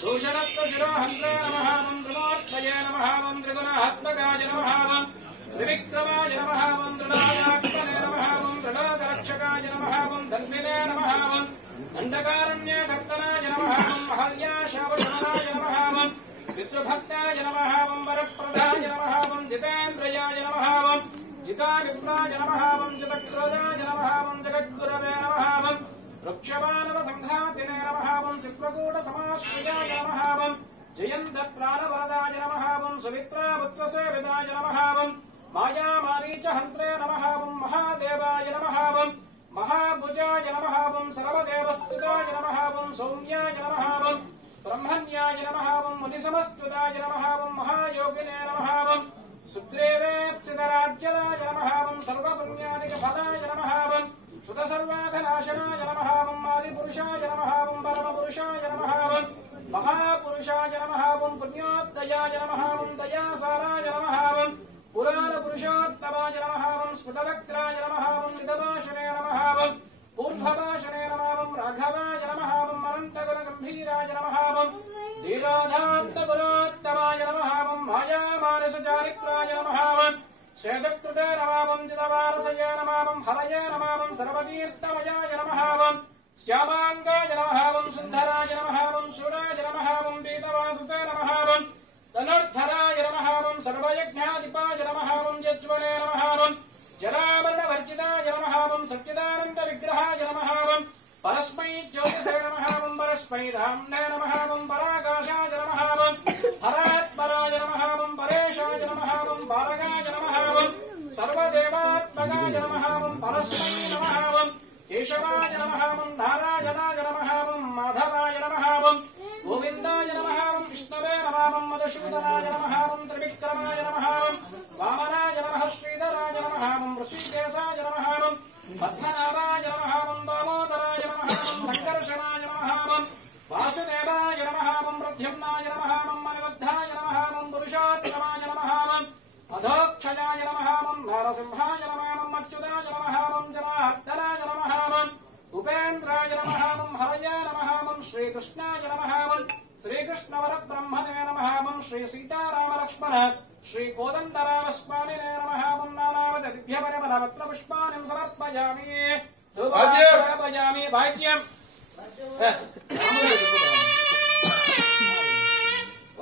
दूषणत्व शिरोहन्त्रे नमः त्रिमूर्तये नमः त्रिगुणात्मकाय नमः त्रिविक्रमाय नमः त्रिलोकात्मने नमः त्रिलोकरक्षकाय नमः धन्विने नमः दण्डकारण्यकर्तनाय नमः महर्याशावशमनाय नमः पितृभक्ताय नमः वरप्रदाय नमः जितेन्द्रियाय नमः जिताविप्राय नमः जितक्रोधाय नमः जगद्गुरवे नमः वृक्षमानवसंघातिने नमः चित्रकूटसमाश्रयाय नमः जयन्तप्राणवरदाय नमः सुमित्रापुत्रसेविताय नमः मायामारीचहन्त्रे नमः महादेवाय नमः महाभुजाय नमः सर्वदेवस्तुताय नमः सौम्याय नमः ब्रह्मण्याय नमः मुनिसमस्तुताय नमः महायोगिने नमः सुग्रीवेप्सितराज्यदाय नमः सर्वपुण्यादिकफलाय नमः श्रुतसर्वाघनाशनाय नमः आदिपुरुषाय नमः परमपुरुषाय नमः महापुरुषाय नमः पुण्योत्तयाय नमः दयासाराय नमः पुराणपुरुषोत्तमाय नमः स्मृतवक्त्राय नमः निदभाषणे नमः पूर्वभाषणे नमः राघवाय नमः अनन्तगुणगम्भीराय नमः धीरोधान्तगुणोत्तमाय नमः मायामानसचारित्राय नमः शेषकृते नमः जितवारसय नमः हरये नमः सर्वतीर्थमयाय नमः श्यामाङ्गाय नमः सुन्दराय नमः शूराय नमः पीतवाससे नमः धनुर्धराय नमः सर्वयज्ञाधिपाय नमः यज्वले नमः जरामरणवर्जिताय नमः सच्चिदानन्दविग्रहाय नमः परस्मै ज्योतिषे नमः परस्मै धाम्ने नमः पराकाशाय नमः हरात्मराय नमः परेशाय नमः पारगाय नमः सर्वदेवात्मकाय नमः परस्मै नमः केशवाय नमः नारायणाय नमः माधवाय नमः गोविन्दाय नमः विष्णवे नमः मधुसूदनाय नमः त्रिविक्रमाय नमः वामनाय नमः श्रीधराय नमः ऋषिकेशाय नमः पद्मनाभाय नमः दामोदराय नमः संकर्षणाय नमः वासुदेवाय नमः प्रद्युम्नाय नमः मणिबद्धाय नमः पुरुषोत्तमाय नमः अधोक्षयाय नमः नरसिंहाय नमः अच्युताय नमः जनार्दनाय नमः उपेन्द्राय नमः हरये नमः श्रीकृष्णाय नमः श्रीकृष्णवरब्रह्मणे नमः श्री सीतारामलक्ष्मण श्रीकोदण्डरामस्वामिने नमः नानावदिभ्यपरिमलपत्रपुष्पाणिं समर्पयामि समर्पयामि भाग्यम्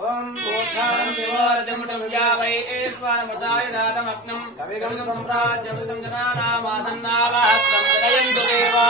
ओम बोधानं विवारजमटं यावै एस्वानमृताय दातमग्नं कविगं सम्राज्यमृतं जनानामासन्नावाहत्रं जनयन्तु देवा।